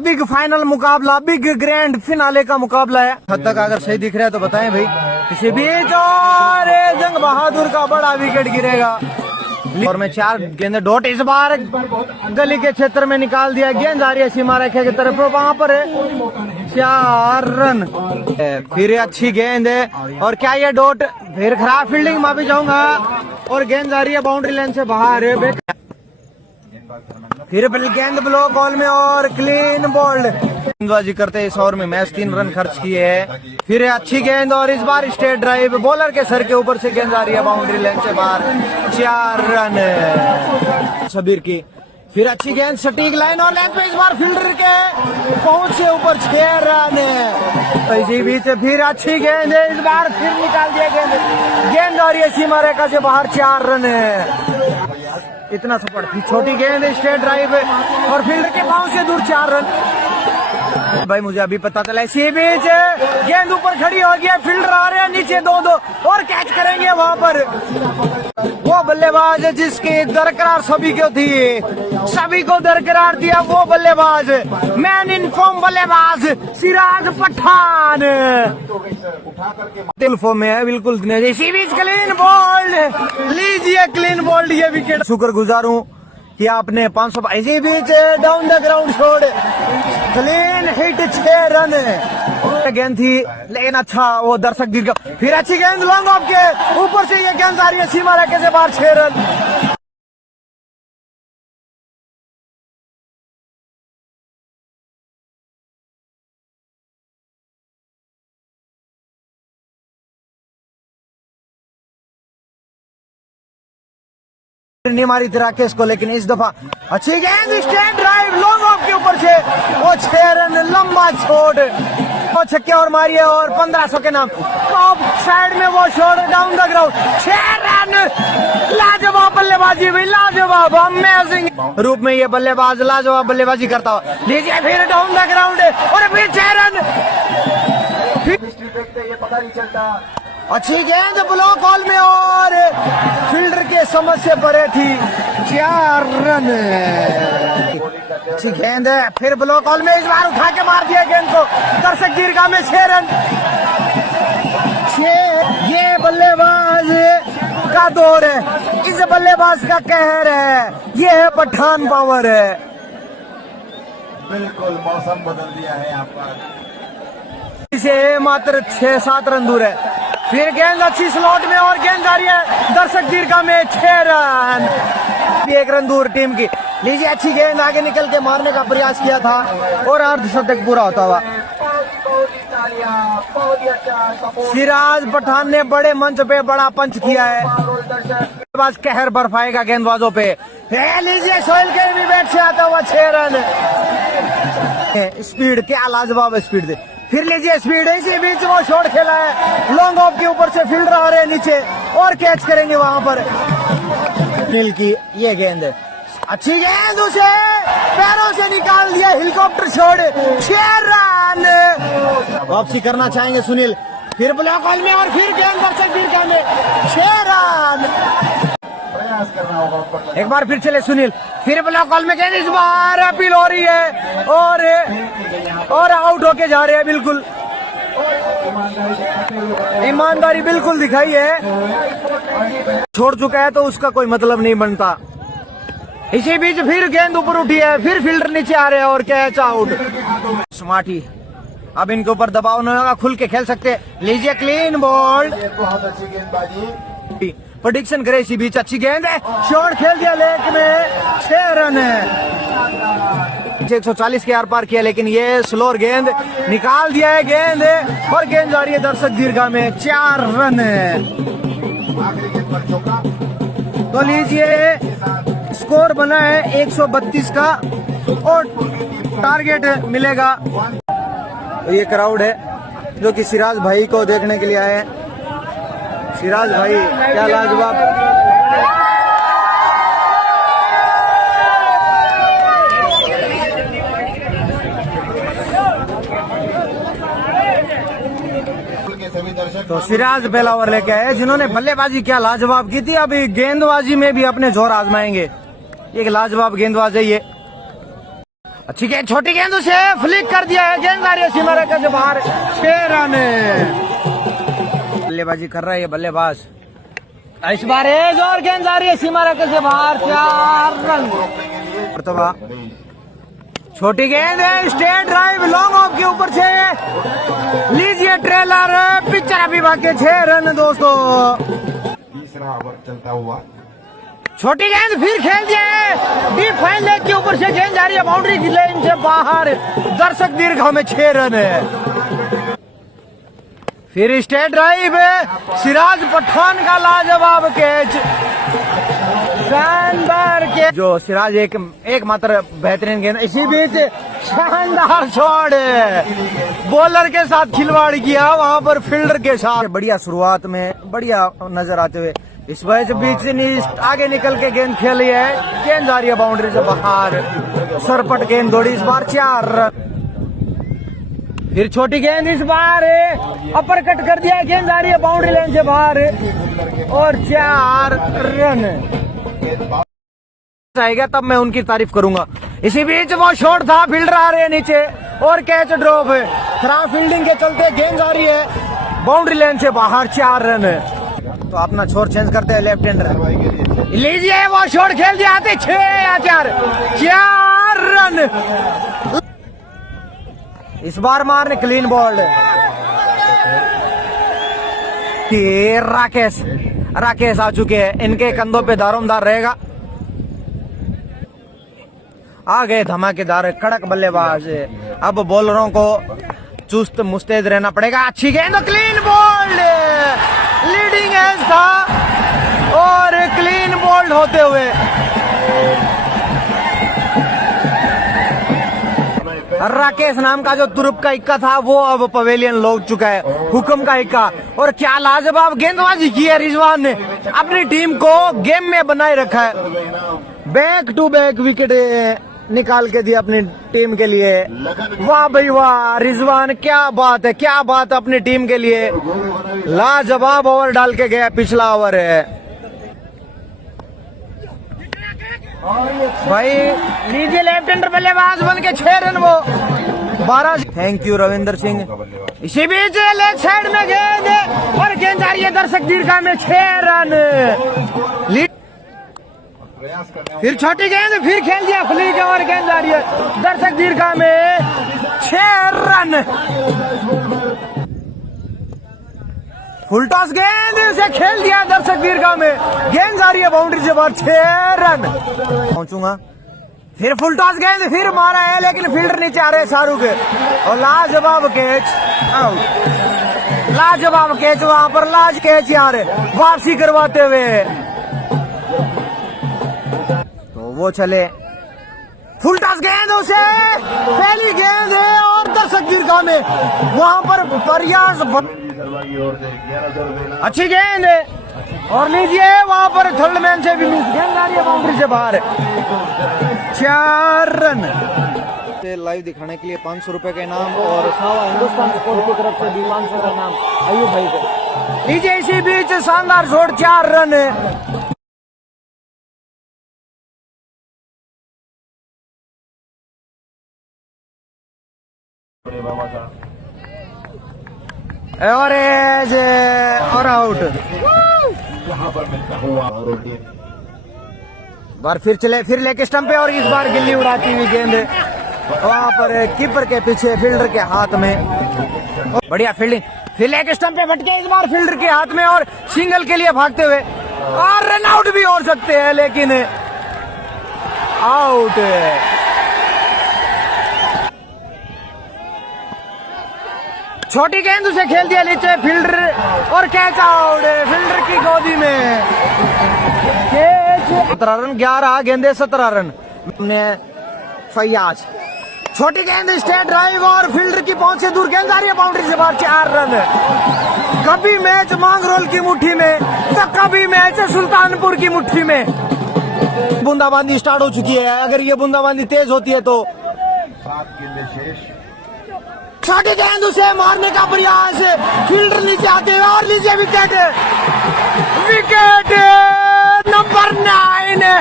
Big final मुकाबला, big grand finale का मुकाबला है। हद तक अगर सही दिख रहा है तो बताएं भाई। इसी बीच और जंग बहादुर का बड़ा विकेट गिरेगा और मैं 4 गेंद डॉट इस बार गली के क्षेत्र में निकाल दिया। गेंद आ रही है सीमा रेखा की तरफ, वहां पर 4 रन। फिर अच्छी गेंद है और क्या ये डॉट, फिर खराब फील्डिंग माफी जाऊंगा और गेंद आ रही है बाउंड्री लाइन से बाहर। फिर गेंद ब्लॉक बॉल में और क्लीन बोल्ड। गेंदबाजी करते इस ओवर में मैच 3 रन खर्च किए है। फिर अच्छी गेंद और इस बार स्ट्रेट ड्राइव, बॉलर के सर के ऊपर से गेंद आ रही है बाउंड्री लाइन से बाहर, 4 रन शबीर की। फिर अच्छी गेंद सटीक लाइन और लेंथ पे इस बार फील्डर के पहुंच से ऊपर 6 रन। इसी बीच फिर अच्छी गेंद है, इस बार फिर निकाल दिया गेंद आ रही है सीमा रेखा से बाहर, 4 रन इतना सपोर्ट। फिर छोटी गेंद स्ट्रेट ड्राइव और फील्डर के पांव से दूर, 4 रन। भाई मुझे अभी पता चला इसी बीच गेंद ऊपर खड़ी हो गया, फील्डर आ रहे हैं नीचे 2-2 और कैच करेंगे वहां पर वो बल्लेबाज जिसकी दरकरार सभी को थी, सभी को दरकरार दिया वो बल्लेबाज, मैन इन फॉर्म बल्लेबाज सिराज पठान दिल फॉर्म में है बिल्कुल। इसी बीच क्लीन बोल्ड, लीजिए क्लीन बोल्ड ये विकेट। शुक्रगुजार हूँ कि आपने 500। इसी बीच down the ground shot, clean hit, 6 run गेंद थी लेकिन अच्छा वो दर्शक गिर। फिर अच्छी गेंद लॉन्ग ऑफ के ऊपर से ये गेंद आ रही है सीमा रेखा से बाहर, 6 रन। नहीं मारी थी राकेश को, लेकिन इस दफा अच्छी गेंद स्ट्रेट ड्राइव लॉन्ग ऑफ के ऊपर से वो 6 रन लंबा छोड़, वो छक्के और मारी है और 1500 के नाम टॉप साइड में वो shot down the ground, 6 run. लाजवाब बल्लेबाजी भाई, लाजवाब अमेजिंग रूप में ये बल्लेबाज लाजवाब बल्लेबाजी करता हुआ। लीजिए फिर डाउन द ग्राउंड और फिर 6 रन। ये पता नहीं चलता। अच्छी गेंद ब्लॉक बॉल में और फील्डर के समझ से परे थी, 4 रन। अच्छी गेंद है, फिर ब्लॉक बॉल में इस बार उठा के मार दिया गेंद को दर्शक दीर्घा में, 6 रन। 6 ये बल्लेबाज का दौर है, इस बल्लेबाज का कहर है, ये है पठान पावर है। बिल्कुल मौसम बदल दिया है यहाँ पर, इसे मात्र 6-7 रन दूर है। फिर गेंद अच्छी स्लॉट में और गेंद आ रही है दर्शक दीर्घा में, 6 रन, 1 रन दूर टीम की। लीजिए अच्छी गेंद आगे निकल के मारने का प्रयास किया था और अर्धशतक पूरा होता हुआ। सिराज पठान ने बड़े मंच पे बड़ा पंच किया है, बस कहर बरपाएगा गेंदबाजों पे। लीजिए सोहेल के भी बैट से आता हुआ 6 रन। स्पीड, क्या लाजवाब स्पीड दे। फिर लीजिए स्पीड, इसी बीच वो शॉट खेला है लॉन्ग ऑफ के ऊपर से, फील्डर आ रहे हैं नीचे और कैच करेंगे वहां पर। नील की ये गेंद, अच्छी गेंद, उसे पैरों से निकाल दिया, हेलीकॉप्टर शॉट, 6 रन। वापसी करना चाहेंगे सुनील, फिर ब्लॉक बॉल में और फिर गेंद दर्शक दीर्घा में, 6 रन। प्रयास करना होगा। एक बार फिर चले सुनील, फिर ब्लॉक बॉल में गेंद, इस बार अपील हो रही है और आउट होके जा रहे हैं। बिल्कुल ईमानदारी बिल्कुल दिखाई है, छोड़ चुका है तो उसका कोई मतलब नहीं बनता। इसी बीच फिर गेंद ऊपर उठी है, फिर फील्डर नीचे आ रहे हैं और कैच आउट। स्मार्टी, अब इनके ऊपर दबाव नहीं होगा, खुल के खेल सकते। लीजिए क्लीन बॉल, बहुत अच्छी गेंदबाजी, प्रेडिक्शन करे। इसी बीच अच्छी गेंद है, शॉट खेल दिया लेग में, 6 रन है। 140 के आर पार किया, लेकिन ये स्लोर गेंद निकाल दिया है गेंद और गेंद जा रही है दर्शक दीर्घा में, 4 रन है। तो लीजिए स्कोर बना है 132 का और टारगेट मिलेगा। तो ये क्राउड है जो कि सिराज भाई को देखने के लिए आए हैं। सिराज भाई क्या लाजवाब, तो सिराज पहला ओवर लेके आए जिन्होंने बल्लेबाजी क्या लाजवाब की थी। अभी गेंदबाजी में भी अपने जोर आजमाएंगे, एक लाजवाब गेंदबाज है ये। अच्छी गेंद, छोटी गेंद उसे फ्लिक कर दिया है, गेंद आ रही है सीमा रेखा से बाहर, 6 रन। बल्लेबाजी कर रहा है ये बल्लेबाज, इस बार एक और गेंद आ रही है सीमा रेखा से बाहर, 4 रन। छोटी गेंद है, स्ट्रेट ड्राइव लॉन्ग ऑफ के ऊपर से, लीजिए ट्रेलर, पिक्चर अभी बाकी, 6 रन दोस्तों। तीसरा ओवर चलता हुआ, छोटी गेंद फिर खेल दिया है, डीप फाइन लेग के ऊपर से गेंद जा रही है बाउंड्री की लाइन से बाहर, दर्शक दीर्घा में 6 रन है। फिर स्ट्रेट ड्राइव है, सिराज पठान का लाजवाब कैच, शानदार कैच, जो सिराज एक मात्र बेहतरीन गेंद, इसी बीच शानदार शॉट बॉलर के साथ खिलवाड़ किया वहां पर फील्डर के साथ। बढ़िया शुरुआत में बढ़िया नजर आते हुए इस वजह से बीच से आगे निकल के गेंद खेली है, गेंद जा रही है बाउंड्री से बाहर, सरपट गेंद दौड़ी, इस बार 4 रन। फिर छोटी गेंद, इस बार अपर कट कर दिया, गेंद जा रही है बाउंड्री लाइन से बाहर और 4 रन। आएगा तब मैं उनकी तारीफ करूंगा। इसी बीच वो शॉट था, फील्डर आ रहे हैं नीचे और कैच ड्रॉप, खराब फील्डिंग के चलते गेंद जा रही है बाउंड्री लाइन से बाहर, 4 रन। तो अपना छोर चेंज करते हैं लेफ्ट हैंडर, लीजिए वो शॉट खेल दिया, आते 6 या 4 रन। इस बार मारने क्लीन बॉल, राकेश आ चुके हैं, इनके कंधों पे दारोमदार रहेगा। आ गए धमाकेदार कड़क बल्लेबाज, अब बॉलरों को चुस्त मुस्तैद रहना पड़ेगा। अच्छी गेंद, क्लीन बॉल, लीडिंग एज था और क्लीन बॉल्ड होते हुए राकेश नाम का जो तुरुप का इक्का था वो अब पवेलियन लौट चुका है, हुक्म का इक्का। और क्या लाजवाब गेंदबाजी की है रिजवान ने, अपनी टीम को गेम में बनाए रखा है, बैक टू बैक विकेट निकाल के दिया अपनी टीम के लिए। वाह भाई वाह रिजवान, क्या बात है, क्या बात अपनी टीम के लिए, लाजवाब ओवर डाल के गया, पिछला ओवर है भाई। लीजिए लेफ्ट हैंडर बल्लेबाज बन के 6 रन वो 12। Thank you Ravinder Singh. इसी बीच लेग साइड में गेंद और गेंद आ रही है दर्शक दीर्घा में, 6 रन। फिर छोटी गेंद, फिर खेल दिया फ्लिक और गेंद आ रही है दर्शक दीर्घा में, 6 रन। फुल टॉस गेंद से खेल दिया दर्शक दीर्घा में, गेंद आ रही है बाउंड्री से बाहर, 6 रन। पहुंचूंगा, फिर फुल टॉस गेंद, फिर मारा है लेकिन फील्डर नीचे आ रहे शाहरुख और लाजवाब कैच, आउट। लाजवाब कैच वहां पर, लाज कैच यार, वापसी करवाते हुए तो वो चले। फुल टॉस गेंद उसे, पहली गेंद है और दर्शक दीर्घा में वहां पर प्रयास, अच्छी गेंद और लीजिए वहां पर थर्ड मैन से भी गेंद आ रही है बाउंड्री से बाहर, 4 रन। लाइव दिखाने के लिए 500 रुपए का इनाम और हिंदुस्तान स्पोर्ट की तरफ से भी 500 का इनाम अयूब भाई को। लीजिए इसी बीच शानदार शॉट, 4 रन। एवरेज और आउट। बार फिर चले, फिर लेके स्टंप पे और इस बार गिल्ली उड़ाती हुई गेंद वहां पर कीपर के पीछे, फील्डर के हाथ में, बढ़िया फील्डिंग, फिर लेके स्टंप पे भटके, इस बार फील्डर के हाथ में और सिंगल के लिए भागते हुए और रन आउट भी हो सकते हैं लेकिन आउट। छोटी गेंद उसे खेल दिया नीचे, फील्डर और कैच आउट, फील्डर की गोदी में कैच। 17 रन, 11 गेंदे 17 रन। फैयाज, छोटी गेंद, स्ट्रेट ड्राइव और फील्डर की पहुंच से दूर, गेंद आ रही है बाउंड्री से बाहर, 4 रन। कभी मैच मांगरोल की मुट्ठी में तो कभी मैच सुल्तानपुर की मुट्ठी में। बूंदाबांदी स्टार्ट हो चुकी है, अगर ये बूंदाबांदी तेज होती है तो 7 गेंदें शेष। छोटी गेंद उसे मारने का प्रयास, फील्डर नीचे आते हुए और लीजिए विकेट, विकेट नंबर 9।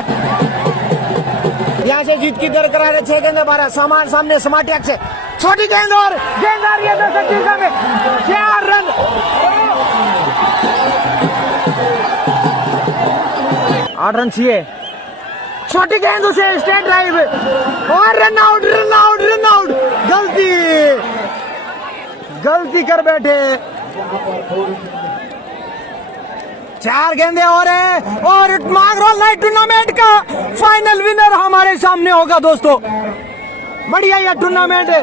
यहाँ से जीत की बरकरार है। 6 गेंद 12 सामने समाटिया से छोटी गेंद और गेंद आ रही है 10 में 4 रन। 8 रन चाहिए। छोटी गेंद उसे स्ट्रेट ड्राइव और रन आउट। गलती कर बैठे। 4 गेंदे और है और मांगरोल नाइट टूर्नामेंट का फाइनल विनर हमारे सामने होगा दोस्तों। बढ़िया यह टूर्नामेंट है।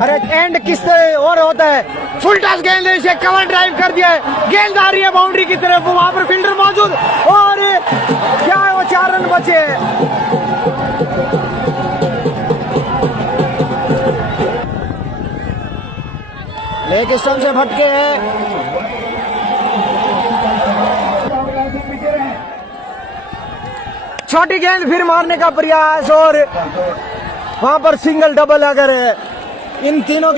अरे एंड किस तरह और होता है। फुल टॉस गेंद से कवर ड्राइव कर दिया है। गेंद आ रही है बाउंड्री की तरफ। वहां पर फील्डर मौजूद और क्या है वो 4 रन बचे हैं। लेग स्टंप से भटके हैं। छोटी गेंद फिर मारने का प्रयास और वहां पर सिंगल डबल अगर इन तीनों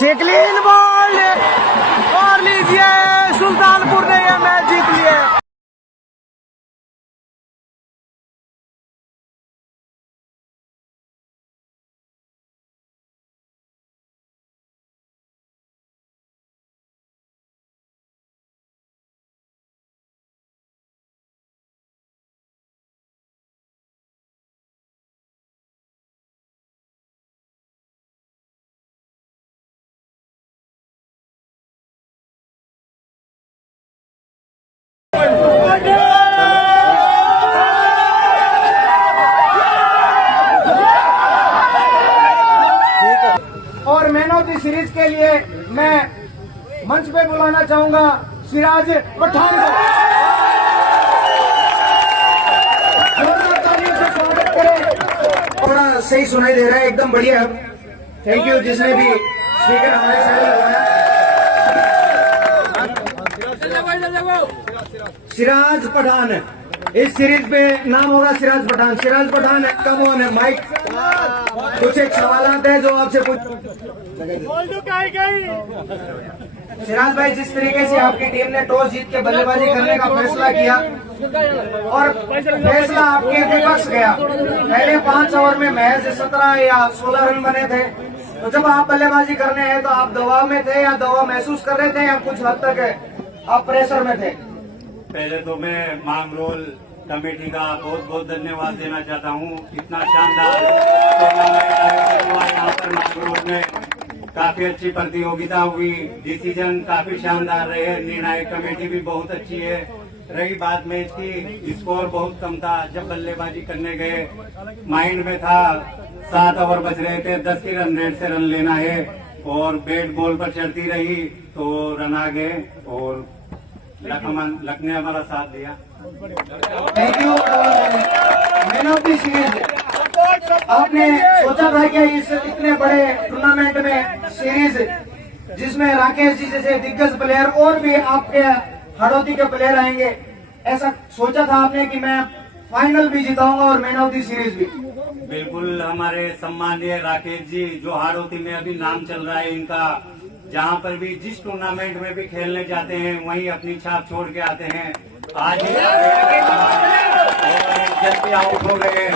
क्लीन बॉल और लीजिए सुल्तानपुर ने यह मैच जीत लिया। और मैन ऑफ द सीरीज के लिए मैं मंच पे बुलाना चाहूंगा सिराज पठान को। स्वागत करें। थोड़ा सही सुनाई दे रहा है, एकदम बढ़िया। थैंक यू जिसने भी स्पीकर हमारे साथ लगाया। सिराज पठान इस सीरीज पे नाम होगा सिराज पठान। सिराज पठान कम ऑन है माइक। कुछ एक सवाल है जो आपसे पूछ। सिराज भाई, जिस तरीके से आपकी टीम ने टॉस जीत के बल्लेबाजी करने का फैसला किया और फैसला आपके विपक्ष गया। पहले 5 ओवर में महज 17 या 16 रन बने थे। तो जब आप बल्लेबाजी करने हैं तो आप दबाव में थे या दबाव महसूस कर रहे थे या कुछ हद तक आप प्रेशर में थे? पहले तो मैं मांगरोल कमेटी का बहुत बहुत धन्यवाद देना चाहता हूँ। इतना शानदार टूर्नामेंट हुआ यहाँ पर मांगरोल में। काफी अच्छी प्रतियोगिता हुई। डिसीजन काफी शानदार रहे। निर्णायक कमेटी भी बहुत अच्छी है। रही बात मैच की, स्कोर बहुत कम था। जब बल्लेबाजी करने गए माइंड में था 7 ओवर बच रहे थे, 10 की रन रेट से रन लेना है और बैट बॉल पर चढ़ती रही तो रन आ गए और लक ने हमारा साथ दिया। Thank you. Man of the series आपने सोचा था कि इस इतने बड़े टूर्नामेंट में सीरीज जिसमें राकेश जी जैसे दिग्गज प्लेयर और भी आपके हड़ौती के प्लेयर आएंगे, ऐसा सोचा था आपने कि मैं फाइनल भी जीताऊंगा और मैन ऑफ द सीरीज भी? बिल्कुल। हमारे सम्मानीय राकेश जी जो हाड़ौती में अभी नाम चल रहा है इनका, जहाँ पर भी जिस टूर्नामेंट में भी खेलने जाते हैं वहीं अपनी छाप छोड़ के आते हैं। आज जल्दी आउट हो गए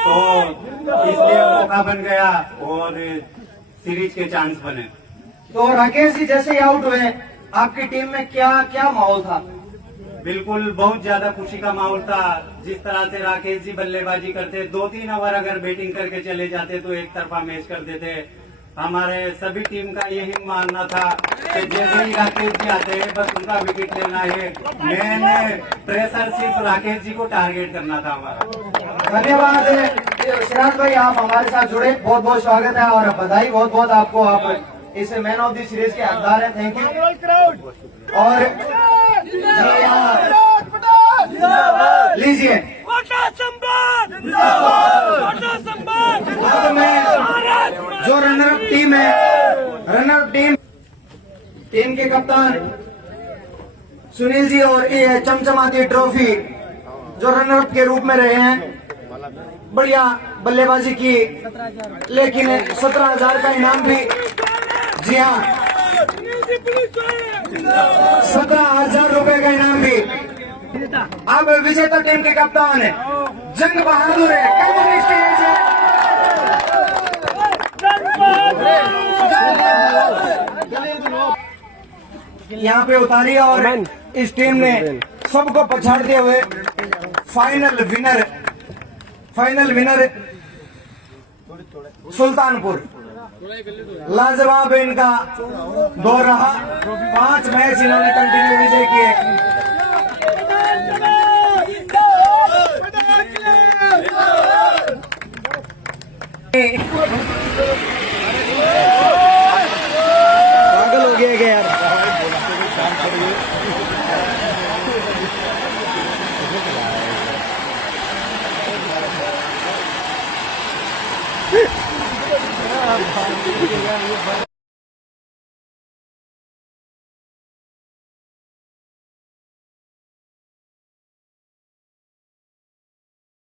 तो इसलिए मौका बन गया और सीरीज के चांस बने। तो राकेश जी जैसे ही आउट हुए आपकी टीम में क्या क्या माहौल था? बिल्कुल बहुत ज्यादा खुशी का माहौल था। जिस तरह से राकेश जी बल्लेबाजी करते, 2-3 ओवर अगर बैटिंग करके चले जाते तो एक तरफा मैच कर देते। हमारे सभी टीम का यही मानना था कि जैसे ही राकेश जी आते हैं बस उनका विकेट लेना है। मैंने प्रेशर सिर्फ राकेश जी को टारगेट करना था हमारा। धन्यवाद सिराज भाई, आप हमारे साथ जुड़े, बहुत बहुत स्वागत है और बधाई बहुत बहुत आपको। आप इस मैन ऑफ द सीरीज के हकदार हैं। Thank you. और लीजिए जो रनर टीम है, रनर टीम के कप्तान सुनील जी और ये चमचमाती ट्रॉफी जो रनर के रूप में रहे हैं। बढ़िया बल्लेबाजी की, लेकिन 17,000 का इनाम भी। जी हाँ, 17,000 रुपए का इनाम भी। अब विजेता टीम के कप्तान जंग बहादुर है, कम्युनिस्ट है। यहाँ पे उतारी और इस टीम ने सबको पछाड़ते हुए फाइनल विनर सुल्तानपुर। लाजवाब इनका दौर रहा, 5 मैच इन्होंने कंटिन्यू विजय किए। पागल हो गया क्या यार।